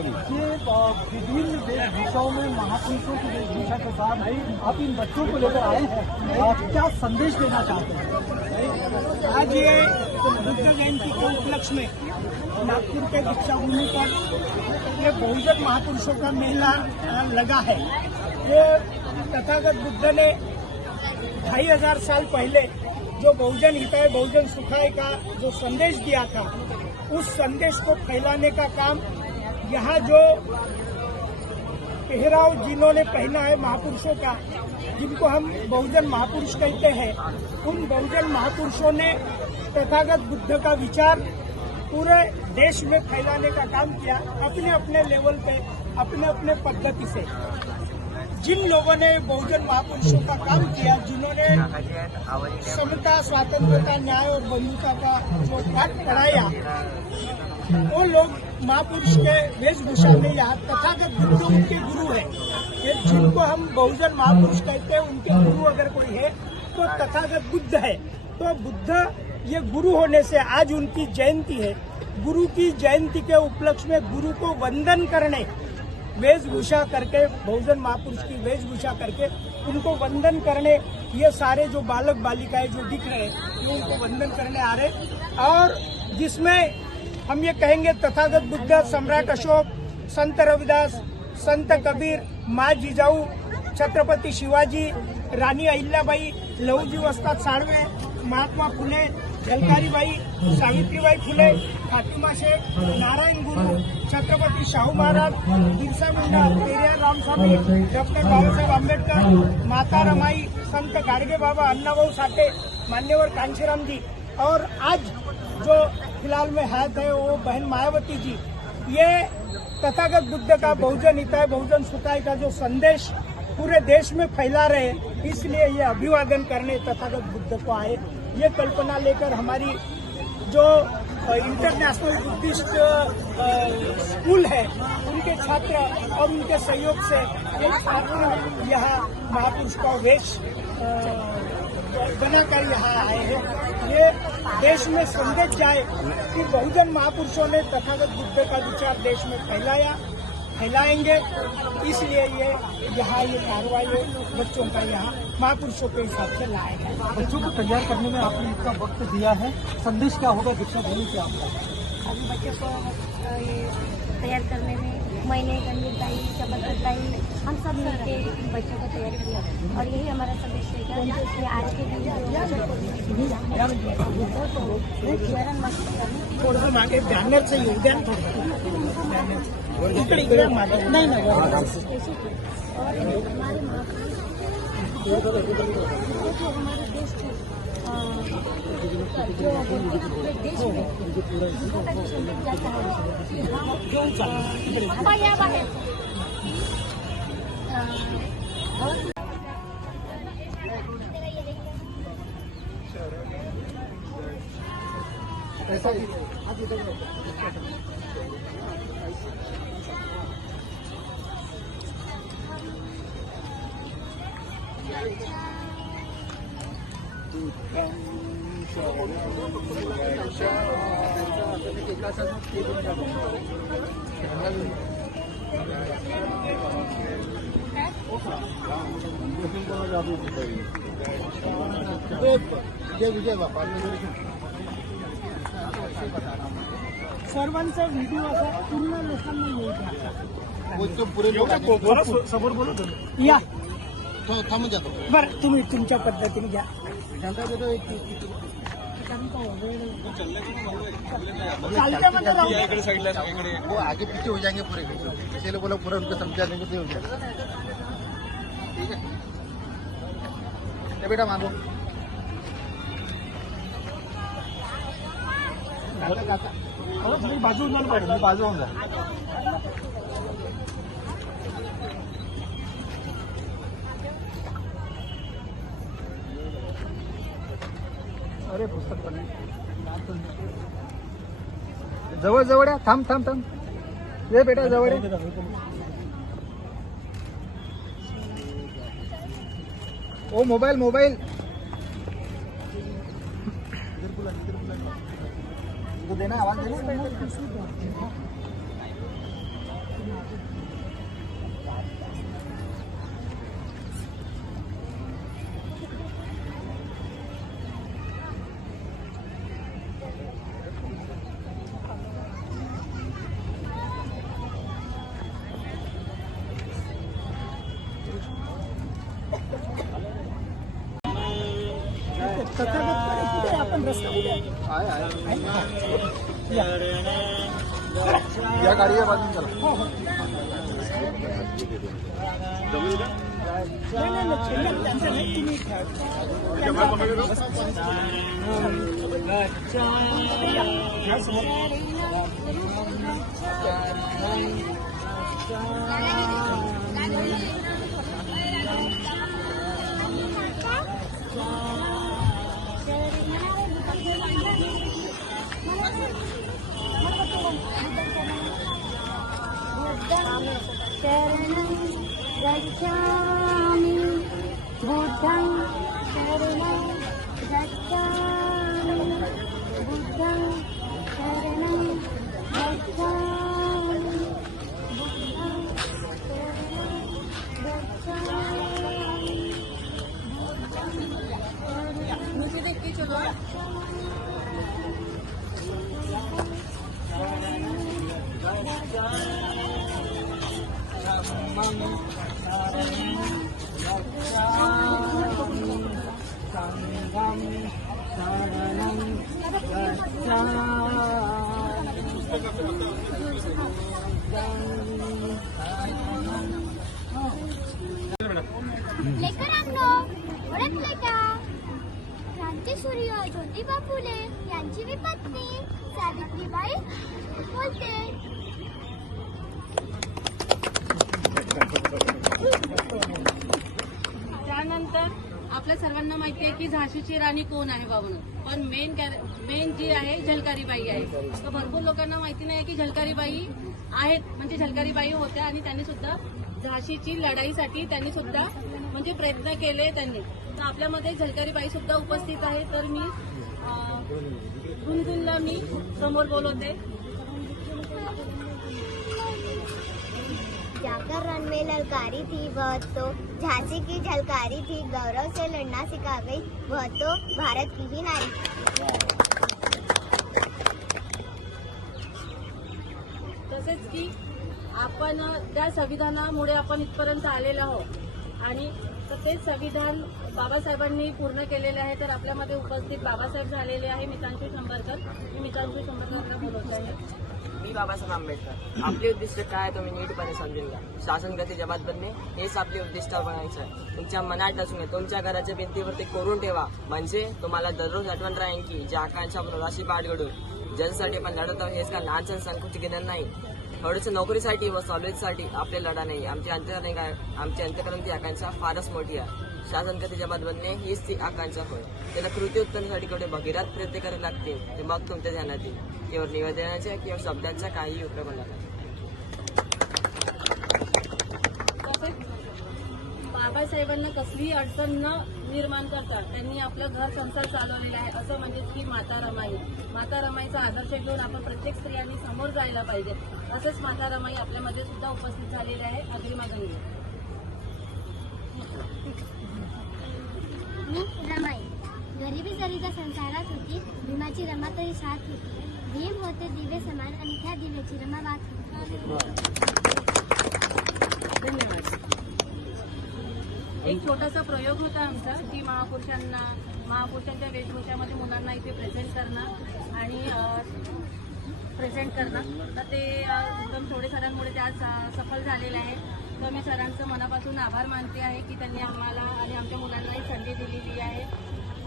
विभिन्न वेशभूषाओं में महापुरुषों की वेशभूषा के साथ आप इन बच्चों को लेकर आए हैं, आप क्या संदेश देना चाहते हैं? आज ये बुद्ध जयंती के उपलक्ष्य में नागपुर के दीक्षा भूमि पर ये बहुजन महापुरुषों का मेला लगा है। ये तथागत बुद्ध ने 2500 साल पहले जो बहुजन हिताय बहुजन सुखाय का जो संदेश दिया था, उस संदेश को फैलाने का काम यहाँ जो पहराव जिन्होंने पहना है महापुरुषों का, जिनको हम बहुजन महापुरुष कहते हैं, उन बहुजन महापुरुषों ने तथागत बुद्ध का विचार पूरे देश में फैलाने का काम किया, अपने अपने लेवल पे, अपने अपने पद्धति से। जिन लोगों ने बहुजन महापुरुषों का काम किया, जिन्होंने समता, स्वातंत्रता, न्याय और बंधुता का जो पाठ पढ़ाया, वो लोग महापुरुष के वेशभूषा में यहाँ तथागत बुद्ध उनके गुरु है। ये जिनको हम बहुजन महापुरुष कहते हैं, उनके गुरु अगर कोई है तो तथागत बुद्ध है। तो बुद्ध ये गुरु होने से आज उनकी जयंती है। गुरु की जयंती के उपलक्ष्य में गुरु को वंदन करने, वेशभूषा करके, बहुजन महापुरुष की वेशभूषा करके उनको वंदन करने, ये सारे जो बालक बालिकाएं जो दिख रहे हैं, ये उनको वंदन करने आ रहे। और जिसमें हम ये कहेंगे तथागत बुद्ध, सम्राट अशोक, संत रविदास, संत कबीर, माँ जिजाऊ, छत्रपति शिवाजी, रानी अहिल्याबाई, लहुजी वस्ताद साळवे, महात्मा फुले, झलकारीबाई, सावित्रीबाई फुले, फातिमा शेख, नारायण गुरु, छत्रपति शाहू महाराज, बिरसा मुंडा, पेरियार रामस्वामी, डॉक्टर बाबासाहेब आंबेडकर, माता रमाई, संत गाडगे बाबा, अण्णाभाऊ साठे, मान्यवर कांशीराम जी, और आज जो फिलहाल में हयात है वो बहन मायावती जी। ये तथागत बुद्ध का बहुजन हिताय बहुजन सुखाय का जो संदेश पूरे देश में फैला रहे हैं, इसलिए ये अभिवादन करने तथागत बुद्ध को आए। ये कल्पना लेकर हमारी जो इंटरनेशनल बुद्धिस्ट स्कूल है, उनके छात्र और उनके सहयोग से एक छात्र यहाँ महापुरुष का वेश बनाकर यहाँ आए हैं। ये देश में संदेश जाए कि बहुजन महापुरुषों ने तथागत बुद्ध का विचार देश में फैलाएंगे, इसलिए ये यहाँ ये कार्रवाई बच्चों का यहाँ महापुरुषों के हिसाब से लाया है। बच्चों को तैयार करने में आपने इतना वक्त दिया है, संदेश क्या होगा दीक्षा भूमि से आपका? अभी बच्चों को तैयार करने में मैंने, गणित दाई, चबरकत दाई, हम सब मिलके बच्चों को तैयार किया, और यही हमारा संदेश है कि आज के दिन थोड़ा सा मागे बैनर से योगदान इकडे मागे नहीं ना, और हमारे हमारे देश की जो पूरे देश में उनका जो संदेश जाता है ऐसा ही विजय बापा सर्वांचा व्हिडिओ असा पूर्ण लोकांना येईल। पुरे लोक समोर बोलू या थांबून जातो। बरं, तुम्ही तुमच्या पद्धतीने घ्या। वो आगे पीछे हो जाएंगे पूरे, इसलिए बोला पूरा उनको समझा देंगे तो हो जाएगा। ठीक है बेटा, मांगो बाजू बाजू होऊन जा। अरे पुस्तक पण जवळ जवळ या, थांब थांब थांब, ये बेटा जवळ ये। ओ मोबाइल मोबाइल देना, आवाज देना। या गाडीच्या बाजून चला. त्यांचं नाही, तुम्ही शरणं गच्छामि बुद्धं शरणं गच्छामि बुद्धं शरणं गच्छामि बुद्धं शरणं गच्छामि मुझे देख के चलो लेकरांनो, ओळखले का? क्रांतीसूर्य ज्योतिबा फुले यांची मी पत्नी सावित्रीबाई बोलते. त्यानंतर आपल्या सर्वांना माहिती आहे की झाशीची राणी कोण आहे बाबांनो, पण मेन जी आहे झलकारीबाई आहे. तर भरपूर लोकांना माहिती नाही की झलकारीबाई आहेत, म्हणजे झलकारीबाई होत्या आणि त्यांनी सुद्धा झाशीची लढाईसाठी त्यांनी सुद्धा म्हणजे प्रयत्न केले त्यांनी. तर आपल्यामध्ये झलकारीबाई सुद्धा उपस्थित आहे. तर मी गुणगुणला मी समोर बोलवते. जाकर रण में ललकारी थी वह तो झांसी की झलकारी थी, गौरव से लड़ना सिखा गई वह तो भारत की ही नारी. तसेच की आपण त्या संविधानामुळे आपण इथपर्यंत आलेलो आहोत आणि तर ते संविधान बाबासाहेबांनी पूर्ण केलेले आहे. तर आपल्यामध्ये उपस्थित बाबासाहेब झालेले आहे मितांशू शंभरकर. मी मितांशू शंभरकरला बोलवत आहे. मी बाबासाहेब आंबेडकर. आपले उद्दिष्ट काय तुम्ही नीटपणे समजून घ्या. शासन गती जबाब बनणे हेच आपले उद्दिष्ट बनायचं आहे. तुमच्या मनात असून तुमच्या घराच्या भिंतीवरती कोरून ठेवा, म्हणजे तुम्हाला दररोज आठवण राहील की ज्या आकांक्षा आपण उदासी पाठ घडून ज्यासाठी आपण लढत आहोत हेच का लहानसण संकुच घेणार नाही. थोडंसं नोकरीसाठी व सवलतीसाठी आपले लढा नाही. आमची अंतकरण ती आकांक्षा फारच मोठी आहे. शासन गती जबाब बनणे हीच ती आकांक्षा होय. त्याला कृती उत्पन्नासाठी केवढे भगीरथ प्रयत्न करावे लागतील ते मग तुमच्या ध्यानात येईल. केवळ निवेदनाच्या किंवा शब्दांचा काही उपयोग होणार नाही. तसेच बाबासाहेबांना कसलीही अडचण न निर्माण करता त्यांनी आपलं घर संसार चालवलेला आहे. असं म्हणजे की माता रमाईचा आदर्श घेऊन आपण प्रत्येक स्त्रियांनी समोर जायला पाहिजे. तसेच माता रमाई आपल्यामध्ये सुद्धा उपस्थित झालेले आहे. अग्रिमागणी मी रमाई. गरिबी जरीच्या संसारात होती, भीमाची रमा तरी साथ होती. भीम होते दिवे समान आणि त्या दिव्याची रमा वाच होती. धन्यवाद. एक छोटासा प्रयोग होता आमचा की महापुरुषांच्या वेशभूषामध्ये मुलांना इथे प्रेझेंट करणं आणि तर ते एकदम थोडे सरांमुळे ते आज सफल झालेलं आहे. तर मी सरांचं मनापासून आभार मानते आहे की त्यांनी आम्हाला आणि आमच्या मुलांना ही संधी दिलेली आहे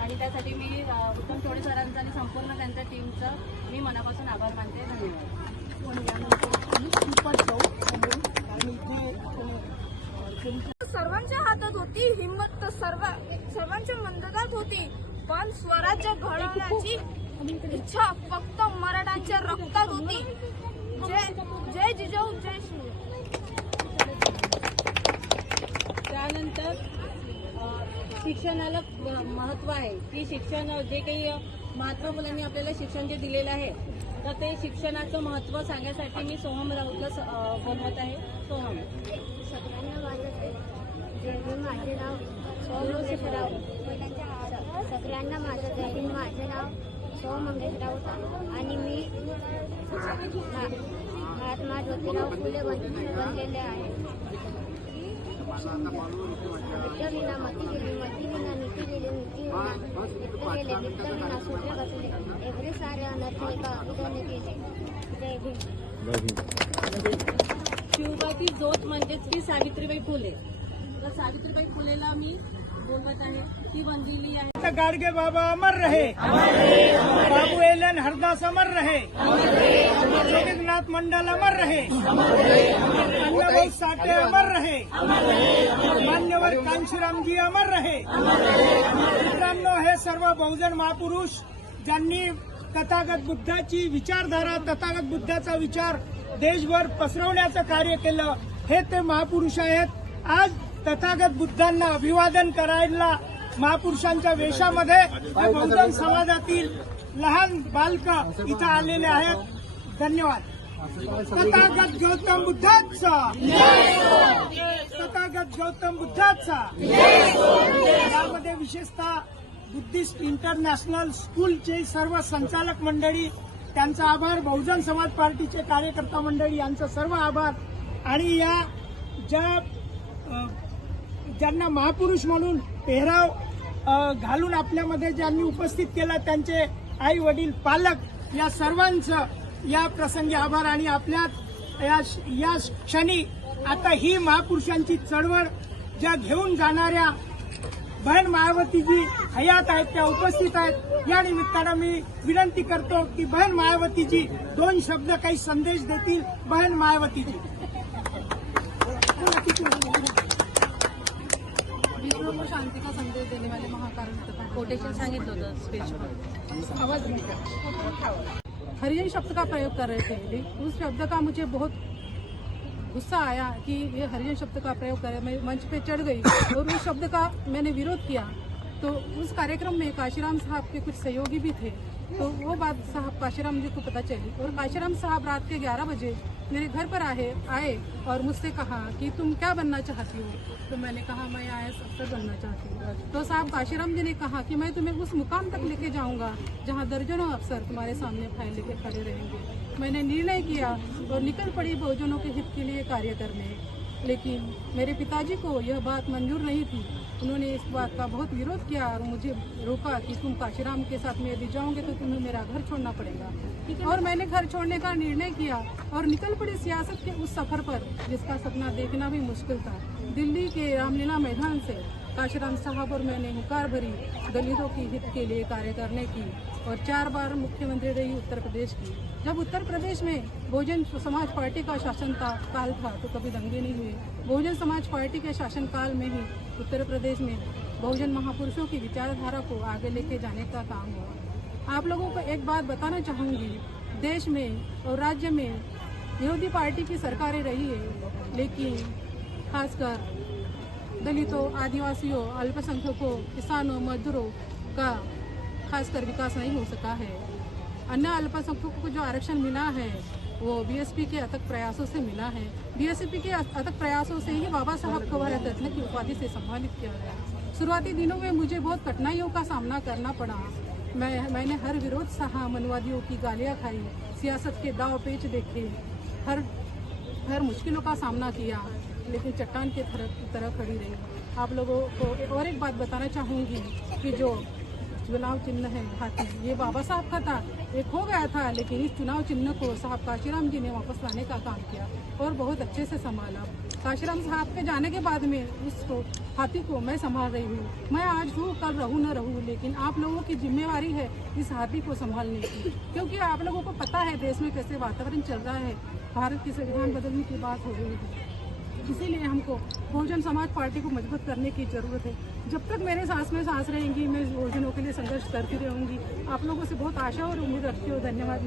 आणि त्यासाठी मी उत्तम थोडे सरांचं आणि संपूर्ण त्यांच्या टीमचं मी मनापासून आभार मानते. सर्वांच्या हातात होती हिंमत, तर सर्वांच्या मंदतात होती, पण स्वराज्य घडवण्याची इच्छा फक्त मराठ्यांच्या रक्तात होती. जय जिजाऊ, जय शिव. त्यानंतर शिक्षणाला महत्त्व आहे की शिक्षण जे काही महात्मा फुलांनी आपल्याला शिक्षण जे दिलेलं आहे तर ते शिक्षणाचं महत्त्व सांगण्यासाठी मी सोहम राऊतला बोलवत आहे. सोहम. सगळ्यांना माझं नाव सौ मंगेश राऊत. सगळ्यांना माझं जय हिंद. माझं नाव सौ मंगेश राऊत आणि मी महात्मा ज्योतिराव फुले बनलेले आहे. विना मती गेली मती विना नीती गेली नीती विना वित्त गेले वित्त विना सूत्र कसले एवढे सारे अनर्थ एका विधाने केले. जय भीम. शिवबाची जोत म्हणजेच की सावित्रीबाई फुले. तर सावित्रीबाई फुलेला मी बोलवत आहे ती वंदिली आहे. गाडगे बाबा अमर रहे, बाबू एलन हरदास अमर रहे, जगन्नाथ मंडल अमर रहे, अन्नाभाऊ साठे अमर रहे, मान्यवर कांशीरामजी अमर रहे. मित्रांनो, हे सर्व बहुजन महापुरुष ज्यांनी तथागत बुद्धाची विचारधारा, तथागत बुद्धाचा विचार देशभर पसरवण्याचं कार्य केलं, हे ते महापुरुष आहेत. आज तथागत बुद्धांना अभिवादन करायला महापुरुषांच्या वेशामध्ये हे बहुजन समाजातील लहान बालक इथं आलेले आहेत. धन्यवाद. तथागत गौतम बुद्धाचा, तथागत गौतम बुद्धाचा. यामध्ये विशेषतः बुद्धिस्ट इंटरनॅशनल स्कूलचे सर्व संचालक मंडळी, त्यांचा आभार. बहुजन समाज पार्टीचे कार्यकर्ता मंडळी यांचा सर्व आभार. आणि या ज्यांना महापुरुष म्हणून पेहराव घालून आपल्यामध्ये ज्यांनी उपस्थित केला, त्यांचे आई वडील पालक, या सर्वांचं या प्रसंगी आभार. आणि आपल्या या क्षणी आता ही महापुरुषांची चळवळ ज्या घेऊन जाणाऱ्या बहन मायावतीजी हयात आहेत, त्या उपस्थित आहेत. या निमित्तानं मी विनंती करतो की बहन मायावतीजी 2 शब्द काही संदेश देतील. बहन मायावतीजी. विश्व को शांति का संदेश देने वाले महाकारण तथा कोटेशन सांगितलं होतं स्पीच. आवाज हरिजन शब्द का प्रयोग कर रहे थे. उस शब्द का मुझे बहुत गुस्सा आया कि ये हरिजन शब्द का प्रयोग करे. मैं मंच पे चढ़ गई और उस शब्द का मैंने विरोध किया. तो उस कार्यक्रम में काशीराम साहब के कुछ सहयोगी भी थे. तो वो बात साहब काशीराम जी को पता चली और काशीराम साहब रात के 11 बजे मेरे घर पर आए और मुझसे कहा कि तुम क्या बनना चाहती हो. तो मैंने कहा मैं IAS अफसर बनना चाहती हूँ. तो साहब काशीराम जी ने कहा कि मैं तुम्हें उस मुकाम तक लेके जाऊंगा जहाँ दर्जनों अफसर तुम्हारे सामने फाइल लेके खड़े रहेंगे. मैंने निर्णय किया और निकल पड़ी बहुजनों के हित के लिए कार्य करने. लेकिन मेरे पिताजी को यह बात मंजूर नहीं थी. उन्होंने इस बात का बहुत विरोध किया और मुझे रोका कि तुम काशीराम के साथ में यदि जाओगे तो तुम्हें मेरा घर छोड़ना पड़ेगा. और मैंने घर छोड़ने का निर्णय किया और निकल पड़ी सियासत के उस सफर पर जिसका सपना देखना भी मुश्किल था. दिल्ली के रामलीला मैदान से काशीराम साहब और मैंने हुंकार भरी दलितों की हित के लिए कार्य करने की और 4 बार मुख्यमंत्री रही उत्तर प्रदेश की. जब उत्तर प्रदेश में बहुजन समाज पार्टी का शासन काल था तो कभी दंगे नहीं हुए. बहुजन समाज पार्टी के शासनकाल में ही उत्तर प्रदेश में बहुजन महापुरुषों की विचारधारा को आगे लेके जाने का काम हुआ. आप लोगों को एक बात बताना चाहूँगी, देश में और राज्य में विरोधी पार्टी की सरकारें रही है, लेकिन खासकर दलितों, आदिवासियों, अल्पसंख्यकों, किसानों, मजदूरों का खासकर विकास नहीं हो सका है. अन्य अल्पसंख्यकों को जो आरक्षण मिला है वो बीएसपी के अथक प्रयासों से मिला है. बीएसपी के अथक प्रयासों से ही बाबा साहब को भारत रत्न की उपाधि से सम्मानित किया गया. शुरुआती दिनों में मुझे बहुत कठिनाइयों का सामना करना पड़ा. मैंने हर विरोध सहा, मनवादियों की गालियाँ खाई, सियासत के दाव पेच देखे, हर मुश्किलों का सामना किया, लेकिन चट्टान के तरह खड़ी रही. आप लोगों को और एक बात बताना चाहूँगी कि जो चुनाव चिन्ह है हाथी, ये बाबा साहब का था, ये खो गया था, लेकिन इस चुनाव चिन्ह को साहब काशीराम जी ने वापस लाने का काम किया और बहुत अच्छे से संभाला. काशीराम साहब के जाने के बाद में उस हाथी को मैं संभाल रही हूँ. मैं आज हूँ, कल रहूँ न रहूँ, लेकिन आप लोगों की जिम्मेवारी है इस हाथी को संभालने की, क्योंकि आप लोगों को पता है देश में कैसे वातावरण चल रहा है. भारत की संविधान बदलने की बात हो रही है. इसीलिए हमको बहुजन समाज पार्टी को मजबूत करने की जरूरत है. जब तक मेरे सांस में सांस रहेंगी मैं बहुजनों के लिए संघर्ष करती रहूंगी. आप लोगों से बहुत आशा और उम्मीद रखती हूँ. धन्यवाद.